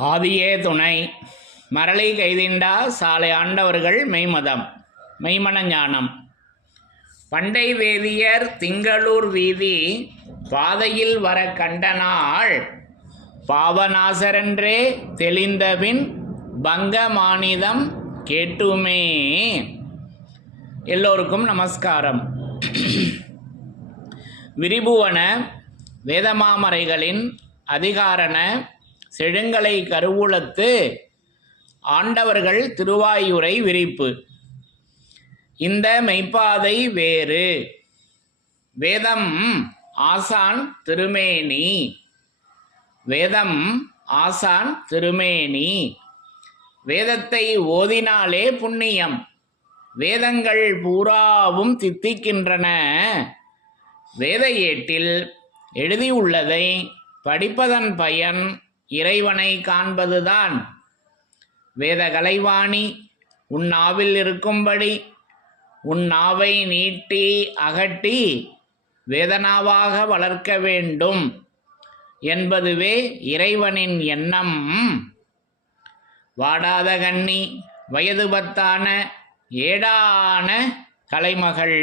ஆதியே துணை. மரளி கைதிண்டா சாலை ஆண்டவர்கள் மெய்மதம். மெய்மன ஞானம். பண்டை வேதியர் திங்களூர் வீதி பாதையில் வர கண்டனாள் பாவநாசரென்றே தெளிந்தபின் பங்க மானிதம் கேட்டுமே. எல்லோருக்கும் நமஸ்காரம். விரிபுவன வேதமாமரைகளின் அதிகாரண செழுங்கலை கருவூலத்து ஆண்டவர்கள் திருவாயூரை விரிப்பு. இந்த மெய்ப்பாதை வேறு. வேதம் ஆசான் திருமேனி. வேதம் ஆசான் திருமேனி. வேதத்தை ஓதினாலே புண்ணியம். வேதங்கள் பூராவும் தித்திக்கின்றன. வேத ஏட்டில் எழுதியுள்ளதை படிப்பதன் பயன் இறைவனை காண்பதுதான். வேத கலைவாணி உன் நாவில் இருக்கும்படி உன் நாவை நீட்டி அகட்டி வேதனாவாக வளர்க்க வேண்டும் என்பதுவே இறைவனின் எண்ணம். வாடாத கண்ணி வயது பத்தான ஏடான கலைமகள்.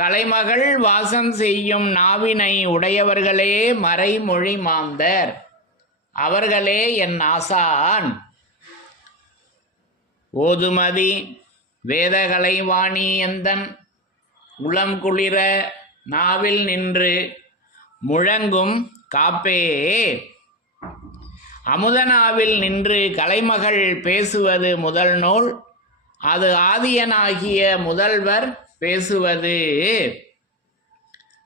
கலைமகள் வாசம் செய்யும் நாவினை உடையவர்களே மறைமொழி மாந்தர். அவர்களே என் ஆசான். ஓதுமதி வேதகலைவாணி எந்தன். உளம் குளிர நாவில் நின்று முழங்கும் காப்பே. அமுதனாவில் நின்று கலைமகள் பேசுவது முதல் நூல் அது ஆதியனாகிய முதல்வர் பேசுவது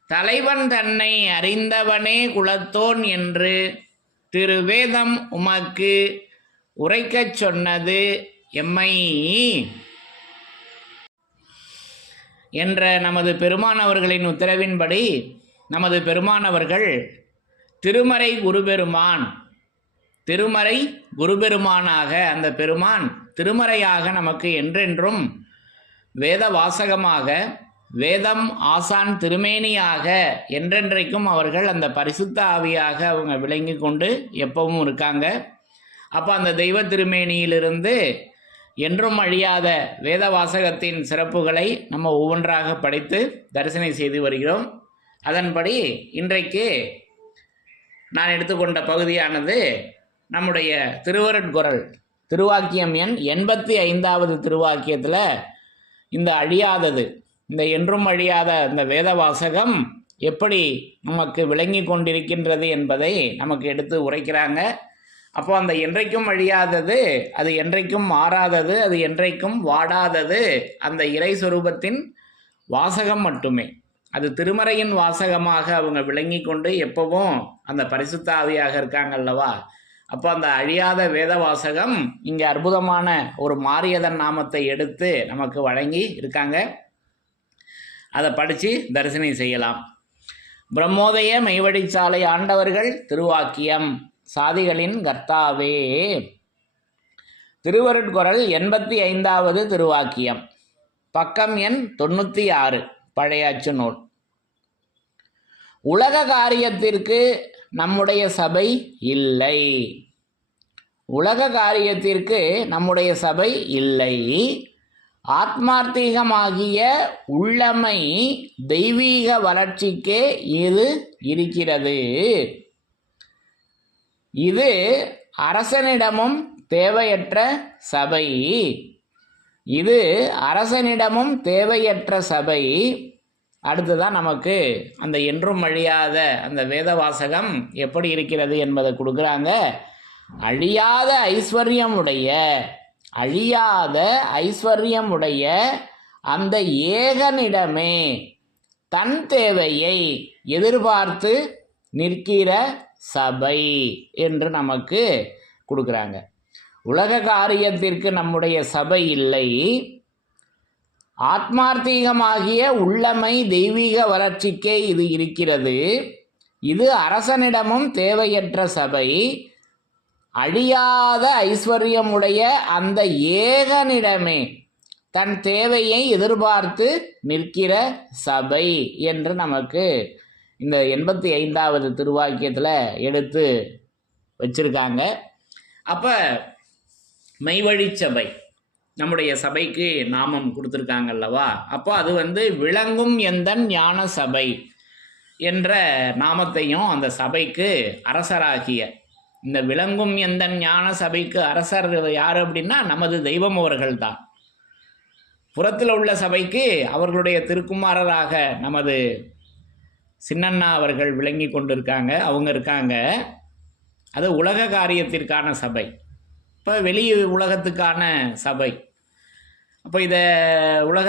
தலைவன் தன்னை அறிந்தவனே குலத்தோன் என்று திருவேதம் உமக்கு உரைக்கச் சொன்னது எம்மை? என்ற நமது பெருமானவர்களின் உத்தரவின்படி நமது பெருமானவர்கள் திருமறை குருபெருமான் திருமறை குருபெருமானாக அந்த பெருமான் திருமறையாக நமக்கு என்றென்றும் வேத வாசகமாக வேதம் ஆசான் திருமேனியாக என்றென்றைக்கும் அவர்கள் அந்த பரிசுத்த ஆவியாக அவங்க விளங்கி கொண்டு எப்பவும் இருக்காங்க. அப்போ அந்த தெய்வ திருமேனியிலிருந்து என்றும் அழியாத வேத வாசகத்தின் சிறப்புகளை நம்ம ஒவ்வொன்றாக படித்து தரிசனை செய்து வருகிறோம். அதன்படி இன்றைக்கு நான் எடுத்துக்கொண்ட பகுதியானது நம்முடைய திருவருட்குரல். திருவாக்கியம் எண் எண்பத்தி ஐந்தாவது திருவாக்கியத்தில் இந்த அழியாதது இந்த என்றும் அழியாத இந்த வேத வாசகம் எப்படி நமக்கு விளங்கி கொண்டிருக்கின்றது என்பதை நமக்கு எடுத்து உரைக்கிறாங்க. அப்போ அந்த என்றைக்கும் அழியாதது அது என்றைக்கும் மாறாதது அது என்றைக்கும் வாடாதது அந்த இறை சொரூபத்தின் வாசகம் மட்டுமே. அது திருமறையின் வாசகமாக அவங்க விளங்கி கொண்டு எப்பவும் அந்த பரிசுத்தாவியாக இருக்காங்கல்லவா இருக்காங்க அல்லவா? அப்போ அந்த அழியாத வேத வாசகம் இங்கே அற்புதமான ஒரு மாரியதன் நாமத்தை எடுத்து நமக்கு வழங்கி இருக்காங்க. அதை படித்து தரிசனை செய்யலாம். பிரம்மோதய மெய்வழிச்சாலை ஆண்டவர்கள் திருவாக்கியம். சாதிகளின் கர்த்தாவே. திருவருட்குரல் எண்பத்தி ஐந்தாவது திருவாக்கியம். பக்கம் எண் தொண்ணூற்றி ஆறு. பழையாச்சு நூல். உலக காரியத்திற்கு நம்முடைய சபை இல்லை. உலக காரியத்திற்கு நம்முடைய சபை இல்லை. ஆத்மார்த்தீகமாகிய உள்ளமை தெய்வீக வளர்ச்சிக்கே இது இருக்கிறது? இது அரசனிடமும் தேவையற்ற சபை. இது அரசனிடமும் தேவையற்ற சபை. அடுத்ததான் நமக்கு அந்த என்றும் அழியாத அந்த வேத வாசகம் எப்படி இருக்கிறது என்பதை கொடுக்குறாங்க. அழியாத ஐஸ்வர்யமுடைய அழியாத ஐஸ்வர்யமுடைய அந்த ஏகனிடமே தன் தேவையை எதிர்பார்த்து நிற்கிற சபை என்று நமக்கு கொடுக்குறாங்க. உலக காரியத்திற்கு நம்முடைய சபை இல்லை. ஆத்மார்த்தீகமாகிய உள்ளமை தெய்வீக வளர்ச்சிக்கே இது இருக்கிறது. இது அரசனிடமும் தேவையற்ற சபை. அழியாத ஐஸ்வர்யமுடைய அந்த ஏகனிடமே தன் தேவையை எதிர்பார்த்து நிற்கிற சபை என்று நமக்கு இந்த எண்பத்தி ஐந்தாவது திருவாக்கியத்தில் எடுத்து வச்சிருக்காங்க. அப்போ மெய்வழி சபை. நம்முடைய சபைக்கு நாமம் கொடுத்துருக்காங்க அல்லவா அப்போ அது வந்து விளங்கும் எந்தன் ஞான சபை என்ற நாமத்தையும் அந்த சபைக்கு அரசராகிய இந்த விளங்கும் எந்த ஞான சபைக்கு அரசர் யார் அப்படின்னா நமது தெய்வம் அவர்கள் தான். புறத்தில் உள்ள சபைக்கு அவர்களுடைய திருக்குமாரராக நமது சின்னண்ணா அவர்கள் விளங்கி கொண்டிருக்காங்க. அவங்க இருக்காங்க. அது உலக காரியத்திற்கான சபை. இப்போ வெளி உலகத்துக்கான சபை. அப்போ இதை உலக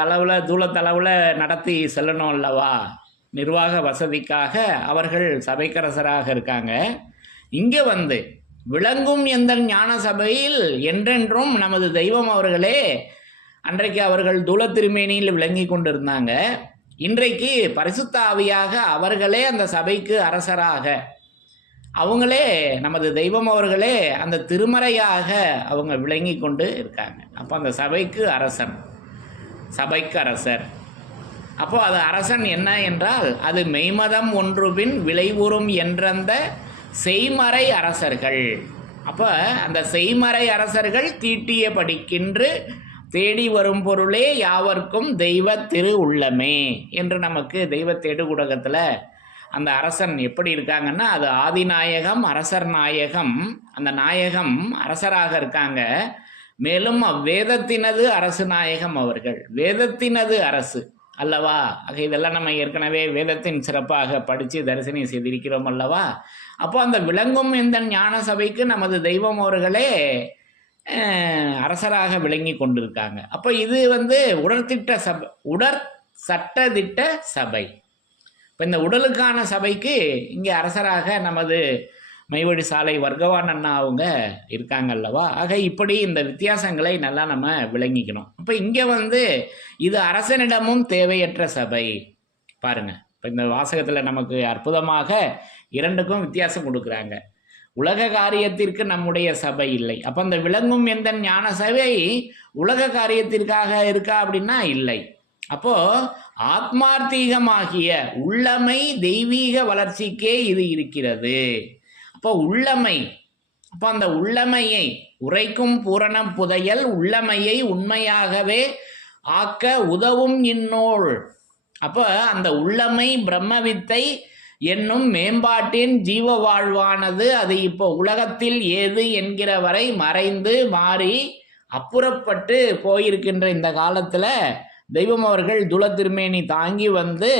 அளவில் தூளத்தளவில் நடத்தி செல்லணும் அல்லவா? நிர்வாக வசதிக்காக அவர்கள் சபைக்கரசராக இருக்காங்க. இங்கே வந்து விளங்கும் எந்த ஞான சபையில் என்றென்றும் நமது தெய்வம் அவர்களே அன்றைக்கு அவர்கள் தூள திருமேனியில் விளங்கி கொண்டிருந்தாங்க. இன்றைக்கு பரிசுத்த ஆவியாக அவர்களே அந்த சபைக்கு அரசராக அவங்களே நமது தெய்வம் அவர்களே அந்த திருமறையாக அவங்க விளங்கி கொண்டு இருக்காங்க. அப்போ அந்த சபைக்கு அரசன். சபைக்கு அரசர். அப்போ அது அரசன் என்ன என்றால் அது மெய்மதம் ஒன்றுபின் விளைவுறும் என்றந்த செய்மறை அரசர்கள். அப்போ அந்த செய்மறை அரசர்கள் தீட்டிய படிக்கின்று தேடி வரும் பொருளே யாவர்க்கும் தெய்வ திரு உள்ளமே என்று நமக்கு தெய்வ தேடு ஊடகத்தில் அந்த அரசன் எப்படி இருக்காங்கன்னா அது ஆதிநாயகம் அரசர் நாயகம். அந்த நாயகம் அரசராக இருக்காங்க. மேலும் அவ்வேதத்தினது அரசு நாயகம் அவர்கள். வேதத்தினது அரசு அல்லவா? ஆக இதெல்லாம் நம்ம ஏற்கனவே வேதத்தின் சிறப்பாக படித்து தரிசனம் செய்திருக்கிறோம் அல்லவா? அப்போ அந்த விளங்கும் இந்த ஞான சபைக்கு நமது தெய்வம் அவர்களே அரசராக விளங்கி கொண்டிருக்காங்க. அப்போ இது வந்து உடற்திட்ட சபை உடற் சட்டதிட்ட சபை. இப்போ இந்த உடலுக்கான சபைக்கு இங்கே அரசராக நமது மைவடி சாலை வர்க்கவான் அண்ணா அவங்க இருக்காங்க அல்லவா? ஆக இப்படி இந்த வித்தியாசங்களை நல்லா நம்ம விளங்கிக்கணும். அப்போ இங்கே வந்து இது அரசனிடமும் தேவையற்ற சபை. பாருங்கள் இப்போ இந்த வாசகத்தில் நமக்கு அற்புதமாக இரண்டுக்கும் வித்தியாசம் கொடுக்குறாங்க. உலக காரியத்திற்கு நம்முடைய சபை இல்லை. அப்போ அந்த விளங்கும் எந்த ஞான சபை உலக காரியத்திற்காக இருக்கா அப்படின்னா இல்லை. அப்போது ஆத்மார்த்தீகமாகிய உள்ளமை தெய்வீக வளர்ச்சிக்கே இது இருக்கிறது. அப்போ உள்ளமை அப்போ அந்த உள்ளமையை உரைக்கும் பூரணம் புதையல் உள்ளமையை உண்மையாகவே ஆக்க உதவும் இந்நூல். அப்போ அந்த உள்ளமை பிரம்மவித்தை என்னும் மேம்பாட்டின் ஜீவ வாழ்வானது அது இப்போ உலகத்தில் ஏது என்கிற வரை மறைந்து மாறி அப்புறப்பட்டு போயிருக்கின்ற இந்த காலத்தில் தெய்வம் அவர்கள் துல திருமேனி தாங்கி வந்து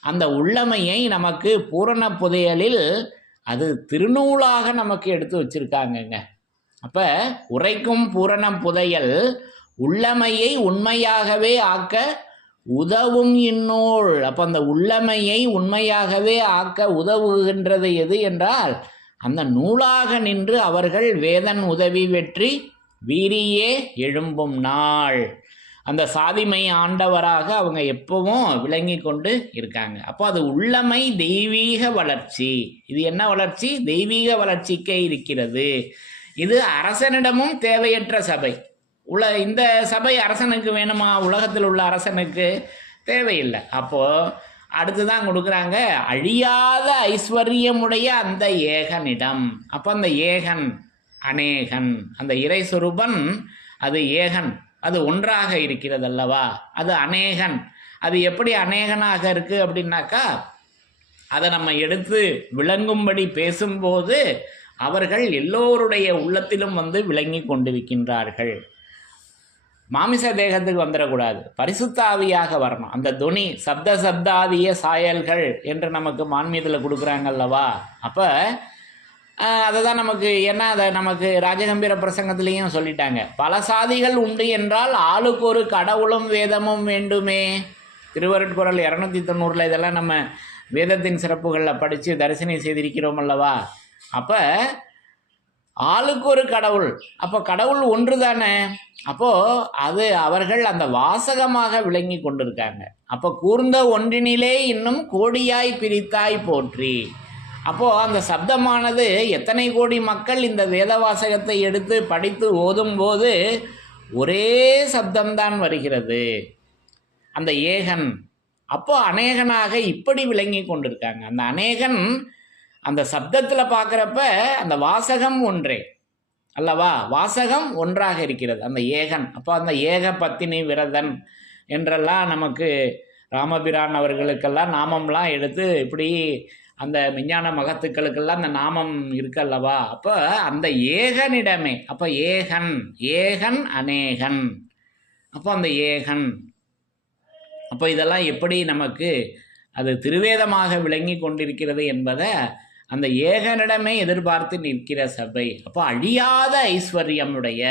அந்த உள்ளமையை நமக்கு பூரண புதையலில் அது திருநூலாக நமக்கு எடுத்து வச்சிருக்காங்கங்க. அப்போ உரைக்கும் பூரணம் புதையல் உள்ளமையை உண்மையாகவே ஆக்க உதவும் இந்நூல். அப்போ அந்த உள்ளமையை உண்மையாகவே ஆக்க உதவுகின்றது எது என்றால் அந்த நூலாக நின்று அவர்கள் வேதன் உதவி வெற்றி வீரியே எழும்பும் நாள். அந்த சாதிமை ஆண்டவராக அவங்க எப்பவும் விளங்கி கொண்டு இருக்காங்க. அப்போ அது உள்ளமை தெய்வீக வளர்ச்சி. இது என்ன வளர்ச்சி? தெய்வீக வளர்ச்சிக்கே இருக்கிறது. இது அரசனிடமும் தேவையற்ற சபை. உல இந்த சபை அரசனுக்கு வேணுமா? உலகத்தில் உள்ள அரசனுக்கு தேவையில்லை. அப்போது அடுத்துதான் கொடுக்குறாங்க அழியாத ஐஸ்வர்யமுடைய அந்த ஏகனிடம். அப்போ அந்த ஏகன் அநேகன் அந்த இறை அது ஏகன். அது ஒன்றாக இருக்கிறது அல்லவா அது அநேகன். அது எப்படி அநேகனாக இருக்குது அப்படின்னாக்கா அதை நம்ம எடுத்து விளங்கும்படி பேசும்போது அவர்கள் எல்லோருடைய உள்ளத்திலும் வந்து விளங்கி கொண்டிருக்கின்றார்கள். மாமிச தேகத்துக்கு வந்துடக்கூடாது. பரிசுத்தாவியாக வரணும். அந்த துணி சப்த சப்தாதிய சாயல்கள் என்று நமக்கு மான்மியத்தில் கொடுக்குறாங்க அல்லவா அப்போ அதை தான் நமக்கு என்ன அதை நமக்கு ராஜகம்பீர பிரசங்கத்திலையும் சொல்லிட்டாங்க. பல சாதிகள் உண்டு என்றால் ஆளுக்கு ஒரு கடவுளும் வேதமும் வேண்டுமே. திருவருட்குரல் இரநூத்தி தொண்ணூறில் இதெல்லாம் நம்ம வேதத்தின் சிறப்புகளில் படித்து தரிசனம் செய்திருக்கிறோம் அல்லவா? அப்போ ஆளுக்கு ஒரு கடவுள். அப்போ கடவுள் ஒன்று தானே? அப்போது அது அவர்கள் அந்த வாசகமாக விளங்கி கொண்டிருக்காங்க. அப்போ கூர்ந்த ஒன்றினிலே இன்னும் கோடியாய் பிரித்தாய் போற்றி. அப்போது அந்த சப்தமானது எத்தனை கோடி மக்கள் இந்த வேத வாசகத்தை எடுத்து படித்து ஓதும் போது ஒரே சப்தம்தான் வருகிறது. அந்த ஏகன். அப்போ அநேகனாக இப்படி விளங்கி கொண்டிருக்காங்க. அந்த அநேகன் அந்த சப்தத்தில் பார்க்குறப்ப அந்த வாசகம் ஒன்றே. அல்லவா? வாசகம் ஒன்றாக இருக்கிறது. அந்த ஏகன். அப்போ அந்த ஏக பத்தினி விரதன் என்றெல்லாம் நமக்கு ராமபிரான் அவர்களுக்கெல்லாம் நாமம்லாம் எடுத்து இப்படி அந்த விஞ்ஞான மகத்துக்களுக்கெல்லாம் அந்த நாமம் இருக்கு அல்லவா அப்போ அந்த ஏகனிடமே அப்போ ஏகன் ஏகன் அநேகன். அப்போ அந்த ஏகன் அப்போ இதெல்லாம் எப்படி நமக்கு அது திருவேதமாக விளங்கி கொண்டிருக்கிறது என்பதை அந்த ஏகனிடமே எதிர்பார்த்து நிற்கிற சபை. அப்போ அழியாத ஐஸ்வர்யமுடைய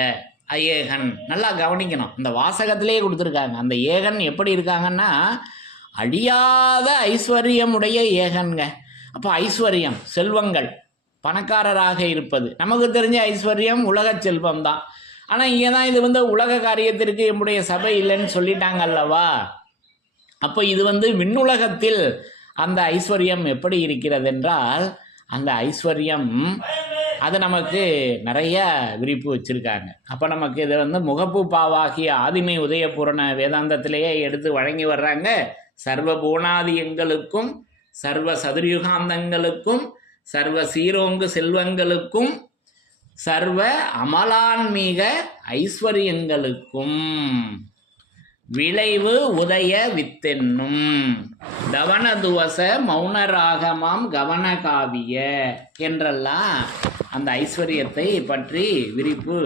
ஏகன். நல்லா கவனிக்கணும். இந்த வாசகத்திலே கொடுத்துருக்காங்க. அந்த ஏகன் எப்படி இருக்காங்கன்னா அழியாத ஐஸ்வர்யமுடைய ஏகன்க அப்போ ஐஸ்வர்யம் செல்வங்கள் பணக்காரராக இருப்பது. நமக்கு தெரிஞ்ச ஐஸ்வர்யம் உலக செல்வம் தான் ஆனால் இங்கே தான் இது வந்து உலக காரியத்திற்கு நம்முடைய சபை இல்லைன்னு சொல்லிட்டாங்க அல்லவா? அப்போ இது வந்து விண்ணுலகத்தில் அந்த ஐஸ்வர்யம் எப்படி இருக்கிறது என்றால் அந்த ஐஸ்வர்யம் அது நமக்கு நிறைய விரிப்பு வச்சுருக்காங்க. அப்போ நமக்கு இதை வந்து முகப்பு பாவாகிய ஆதிமை உதயபூரண வேதாந்தத்திலேயே எடுத்து வழங்கி வர்றாங்க. சர்வபூணாதியங்களுக்கும் சர்வ சதுர்யுகாந்தங்களுக்கும் சர்வ சீரோங்கு செல்வங்களுக்கும் சர்வ அமலான்மீக ஐஸ்வர்யங்களுக்கும் விளைவு உதய வித்தென்னும். தவனதுவச மௌனராகமாம் கவனகாவிய என்றெல்லாம் அந்த ஐஸ்வர்யத்தை பற்றி விரிப்பு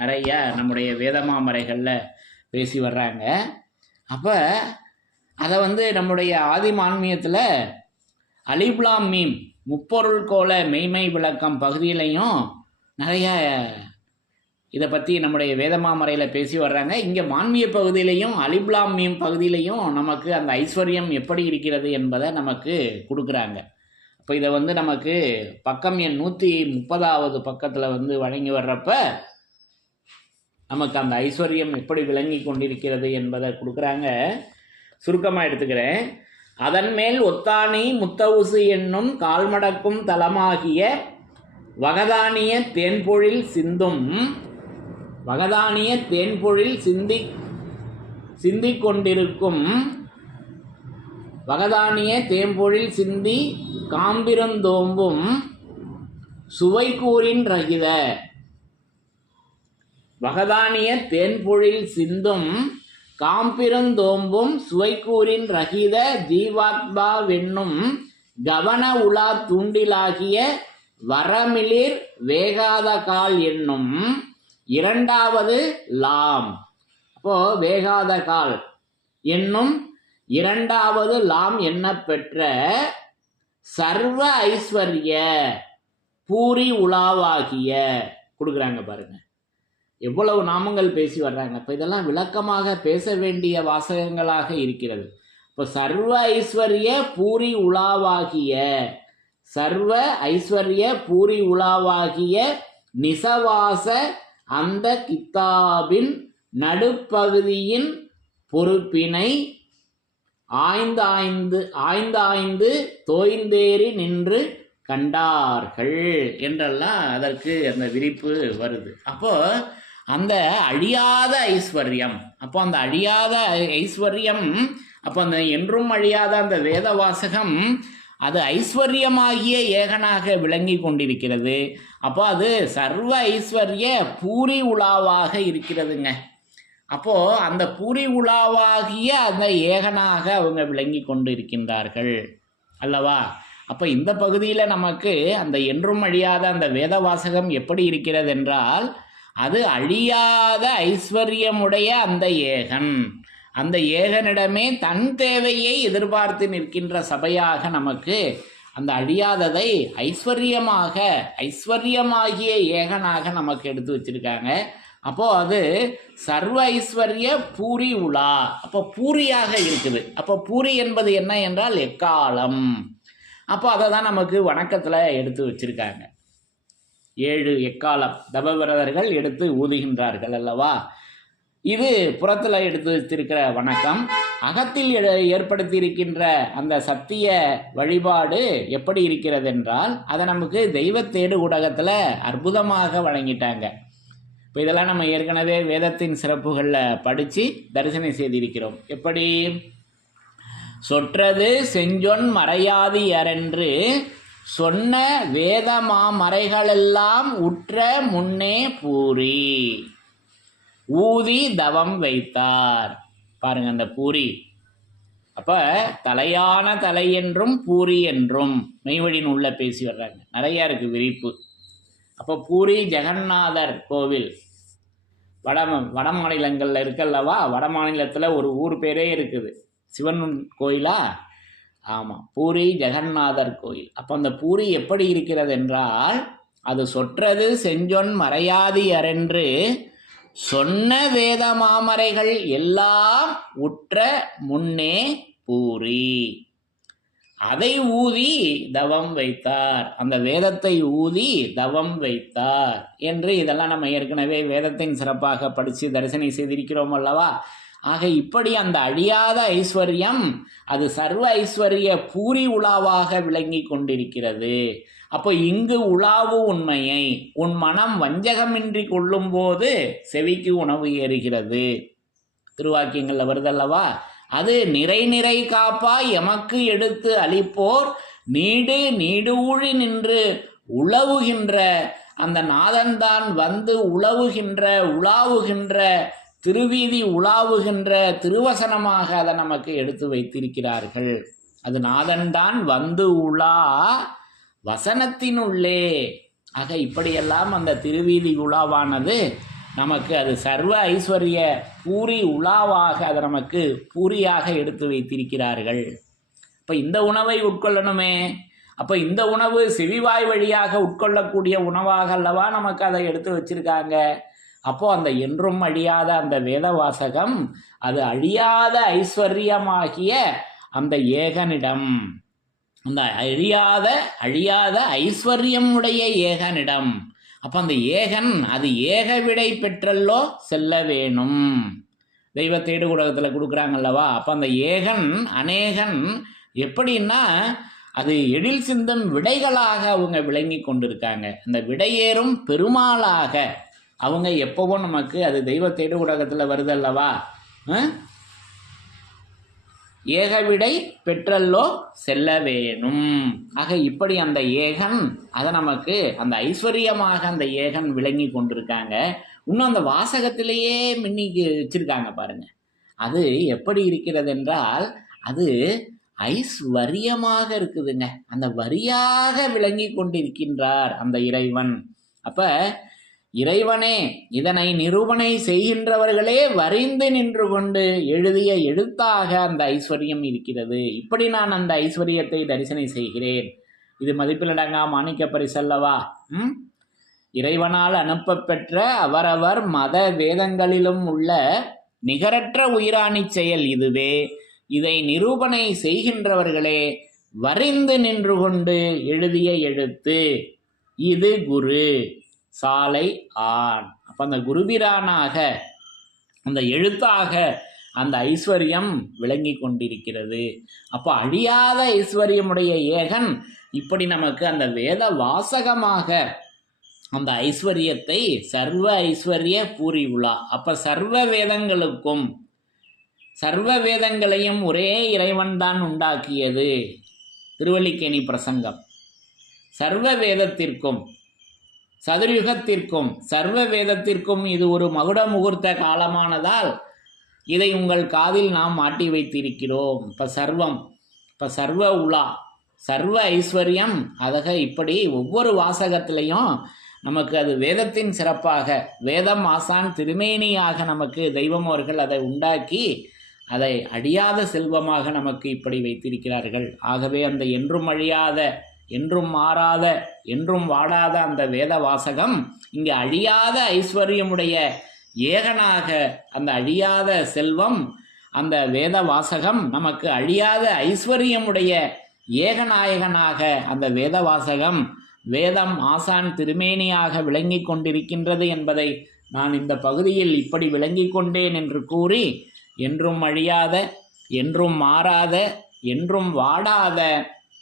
நிறைய நம்முடைய வேதமாமறைகளில் பேசி வர்றாங்க. அப்போ அதை வந்து நம்முடைய ஆதிமான்மியத்தில் அலிப்லாம் மீம் முப்பொருள் கோல மெய்மை விளக்கம் பகுதியிலையும் நிறைய இதை பற்றி நம்முடைய வேதமாமறையில் பேசி வர்றாங்க. இங்கே மான்மிய பகுதியிலையும் அலிப்லாம் மீம் பகுதியிலையும் நமக்கு அந்த ஐஸ்வர்யம் எப்படி இருக்கிறது என்பதை நமக்கு கொடுக்குறாங்க. அப்போ இதை வந்து நமக்கு பக்கம் எண் நூற்றி முப்பதாவது பக்கத்தில் வந்து வழங்கி வர்றப்ப நமக்கு அந்த ஐஸ்வர்யம் எப்படி விளங்கி கொண்டிருக்கிறது என்பதை கொடுக்குறாங்க. சுருக்கமாக எடுத்துக்கிறேன். அதன்மேல் ஒத்தானி முத்தவுசு என்னும் கால்மடக்கும் தலமாகிய வகதானிய தேன்பொழில் சிந்தும் வகதானிய தேன்பொழில் சிந்தி சிந்திக் கொண்டிருக்கும் வகதானிய தேம்பொழில் சிந்தி காம்பிரந்தோம்பும் சுவைக்கூறின் ரகித. வகதானிய தேன்பொழில் சிந்தும் காம்பிரந்தோம்பும் சுவைக்கூறின் ரகித ஜீவாத்மாவென்னும் கவன உலா தூண்டிலாகிய வரமிளிர் வேகாத கால் என்னும் இரண்டாவது லாம். அப்போ வேகாத கால் என்னும் இரண்டாவது லாம் என்ன பெற்ற சர்வ ஐஸ்வர்ய பூரி உலாவாகிய கொடுக்குறாங்க பாருங்க. எவ்வளவு நாமங்கள் பேசி வர்றாங்க. இப்போ இதெல்லாம் விளக்கமாக பேச வேண்டிய வாசகங்களாக இருக்கிறது. இப்போ சர்வ ஐஸ்வர்ய பூரி உலாவாகிய சர்வ ஐஸ்வர்ய பூரி உலாவாகிய நிசவாச அந்த கித்தாபின் நடுப்பகுதியின் பொறுப்பினை ஆய்ந்தாய்ந்து ஆய்ந்தாய்ந்து தோய்ந்தேறி நின்று கண்டார்கள் என்றெல்லாம் அதற்கு அந்த விரிப்பு வருது. அப்போ அந்த அழியாத ஐஸ்வர்யம். அப்போ அந்த அழியாத ஐஸ்வர்யம் அப்போ அந்த என்றும் அழியாத அந்த வேத வாசகம் அது ஐஸ்வர்யமாகிய ஏகனாக விளங்கி கொண்டிருக்கிறது. அப்போ அது சர்வ ஐஸ்வர்ய பூரி உலாவாக இருக்கிறதுங்க. அப்போது அந்த பூரி உலாவாகிய அந்த ஏகனாக அவங்க விளங்கி கொண்டு இருக்கின்றார்கள் அல்லவா? அப்போ இந்த பகுதியில் நமக்கு அந்த என்றும் அழியாத அந்த வேத வாசகம் எப்படி இருக்கிறது என்றால் அது அழியாத ஐஸ்வர்யமுடைய அந்த ஏகன். அந்த ஏகனிடமே தன் தேவையை எதிர்பார்த்து நிற்கின்ற சபையாக நமக்கு அந்த அழியாததை ஐஸ்வர்யமாக ஐஸ்வர்யமாகிய ஏகனாக நமக்கு எடுத்து வச்சிருக்காங்க. அப்போது அது சர்வ ஐஸ்வர்ய பூரி உலா. அப்போ பூரியாக இருக்குது. அப்போ பூரி என்பது என்ன என்றால் எக்காலம். அப்போ அதை தான் நமக்கு வணக்கத்தில் எடுத்து வச்சுருக்காங்க. ஏழு எக்காலம் தபவிரதர்கள் எடுத்து ஊதுகின்றார்கள் அல்லவா? இது புறத்தில் எடுத்து வச்சிருக்கிற வணக்கம். அகத்தில் எ- ஏற்படுத்தியிருக்கின்ற அந்த சத்திய வழிபாடு எப்படி இருக்கிறது என்றால் அதை நமக்கு தெய்வத்தேடு ஊடகத்தில் அற்புதமாக வழங்கிட்டாங்க. இப்போ இதெல்லாம் நம்ம ஏற்கனவே வேதத்தின் சிறப்புகளில் படித்து தரிசனம் செய்திருக்கிறோம். எப்படி? சொற்றது செஞ்சொன் மறையாது யாரென்று சொன்ன வேத மாமறைகளெல்லாம் உற்ற முன்னே பூரி. ஊதி தவம் வைத்தார். பாருங்க அந்த பூரி. அப்ப தலையான தலை என்றும் பூரி என்றும் மெய்வழி உள்ள பேசி வர்றாங்க. நிறைய இருக்கு விரிப்பு. அப்போ பூரி ஜெகநாதர் கோவில். வட வட மாநிலங்களில் இருக்கல்லவா? வட மாநிலத்தில் ஒரு ஊர் பேரே இருக்குது. சிவன் கோயிலா? ஆமாம் பூரி ஜெகநாதர் கோயில். அப்போ அந்த பூரி எப்படி இருக்கிறது என்றால் அது சொற்றது செஞ்சொன் மறையாதி அரென்று சொன்ன வேத மாமரைகள் எல்லாம் உற்ற முன்னே பூரி. அதை ஊதி தவம் வைத்தார். அந்த வேதத்தை ஊதி தவம் வைத்தார் என்று இதெல்லாம் நம்ம ஏற்கனவே வேதத்தின் சிறப்பாக படித்து தரிசனை செய்திருக்கிறோம் அல்லவா? ஆக இப்படி அந்த அழியாத ஐஸ்வர்யம் அது சர்வ ஐஸ்வர்ய பூரி உலாவாக விளங்கி கொண்டிருக்கிறது. அப்போ இங்கு உலாவு உண்மையை உன் மனம் வஞ்சகமின்றி கொள்ளும்போது செவிக்கு உணவு ஏறுகிறது. திருவாக்கியங்களில் வருதல்லவா? அது நிறை நிறை காப்பா எமக்கு எடுத்து அளிப்போர் நீடு நீடூழி நின்று உழவுகின்ற அந்த நாதன்தான் வந்து உழவுகின்ற உலாவுகின்ற திருவீதி உலாவுகின்ற திருவசனமாக அதை நமக்கு எடுத்து வைத்திருக்கிறார்கள். அது நாதன்தான் வந்து உலா வசனத்தினுள்ளே ஆக இப்படியெல்லாம் அந்த திருவீதி உலாவானது நமக்கு அது சர்வ ஐஸ்வர்ய பூரி உலாவாக அதை நமக்கு பூரியாக எடுத்து வைத்திருக்கிறார்கள். இப்போ இந்த உணவை உட்கொள்ளணுமே. அப்போ இந்த உணவு செவிவாய் வழியாக உட்கொள்ளக்கூடிய உணவாக அல்லவா நமக்கு அதை எடுத்து வச்சிருக்காங்க. அப்போ அந்த என்றும் அழியாத அந்த வேத வாசகம் அது அழியாத ஐஸ்வர்யமாகிய அந்த ஏகனிடம் அந்த அழியாத அழியாத ஐஸ்வர்யமுடைய ஏகனிடம். அப்போ அந்த ஏகன் அது ஏக விடை பெற்றல்லோ செல்ல வேணும். தெய்வ தேடு ஊடகத்தில் கொடுக்குறாங்கல்லவா? அப்போ அந்த ஏகன் அநேகன் எப்படின்னா அது எழில் சிந்தும் விடைகளாக அவங்க விளங்கி கொண்டிருக்காங்க. அந்த விடையேறும் பெருமாளாக அவங்க எப்பவும் நமக்கு அது தெய்வ தேடு ஊடகத்தில் வருதல்லவா? ஆ? ஏகவிடை பெற்றல்லோ செல்ல வேணும். ஆக இப்படி அந்த ஏகன் அதை நமக்கு அந்த ஐஸ்வர்யமாக அந்த ஏகன் விளங்கி கொண்டிருக்காங்க. இன்னும் அந்த வாசகத்திலேயே மின்னிக்கு வச்சிருக்காங்க பாருங்க. அது எப்படி இருக்கிறது என்றால் அது ஐஸ்வர்யமாக இருக்குதுங்க. அந்த வரியாக விளங்கி கொண்டிருக்கின்றார் அந்த இறைவன். அப்போ இறைவனே இதனை நிரூபணை செய்கின்றவர்களே வரிந்து நின்று கொண்டு எழுதிய எழுத்தாக அந்த ஐஸ்வர்யம் இருக்கிறது. இப்படி நான் அந்த ஐஸ்வர்யத்தை தரிசனை செய்கிறேன். இது மதிப்பிலடங்கா மாணிக்க பரிசல்லவா ம்? இறைவனால் அனுப்பப்பெற்ற அவரவர் மத வேதங்களிலும் உள்ள நிகரற்ற உயிராணிச் செயல் இதுவே. இதை நிரூபணை செய்கின்றவர்களே வரிந்து நின்று கொண்டு எழுதிய எழுத்து. இது குரு. சாலை ஆண் அப்போ அந்த குருபிரானாக அந்த எழுத்தாக அந்த ஐஸ்வர்யம் விளங்கி கொண்டிருக்கிறது. அப்போ அழியாத ஐஸ்வர்யமுடைய ஏகன் இப்படி நமக்கு அந்த வேத வாசகமாக அந்த ஐஸ்வர்யத்தை சர்வ ஐஸ்வர்ய பூரி உலா அப்போ சர்வ வேதங்களுக்கும் சர்வ வேதங்களையும் ஒரே இறைவன் தான் உண்டாக்கியது. திருவல்லிக்கேணி பிரசங்கம். சர்வ வேதத்திற்கும் சதுர்யுகத்திற்கும் சர்வ வேதத்திற்கும் இது ஒரு மகுட முகூர்த்த காலமானதால் இதை உங்கள் காதில் நாம் மாட்டி வைத்திருக்கிறோம். இப்போ சர்வம் இப்போ சர்வ உலா சர்வ ஐஸ்வர்யம் அதக இப்படி ஒவ்வொரு வாசகத்திலையும் நமக்கு அது வேதத்தின் சிறப்பாக வேதம் ஆசான் திருமேனியாக நமக்கு தெய்வம் அவர்கள் அதை உண்டாக்கி அதை அழியாத செல்வமாக நமக்கு இப்படி வைத்திருக்கிறார்கள். ஆகவே அந்த என்றும் அழியாத என்றும் மாறாத என்றும் வாடாத அந்த வேத வாசகம் இங்கு அழியாத ஐஸ்வர்யமுடைய ஏகனாக அந்த அழியாத செல்வம் அந்த வேத வாசகம் நமக்கு அழியாத ஐஸ்வர்யமுடைய ஏகநாயகனாக அந்த வேத வாசகம் வேதம் ஆசான் திருமேனியாக விளங்கி கொண்டிருக்கின்றது என்பதை நான் இந்த பகுதியில் இப்படி விளங்கி கொண்டேன் என்று கூறி என்றும் அழியாத என்றும் மாறாத என்றும் வாடாத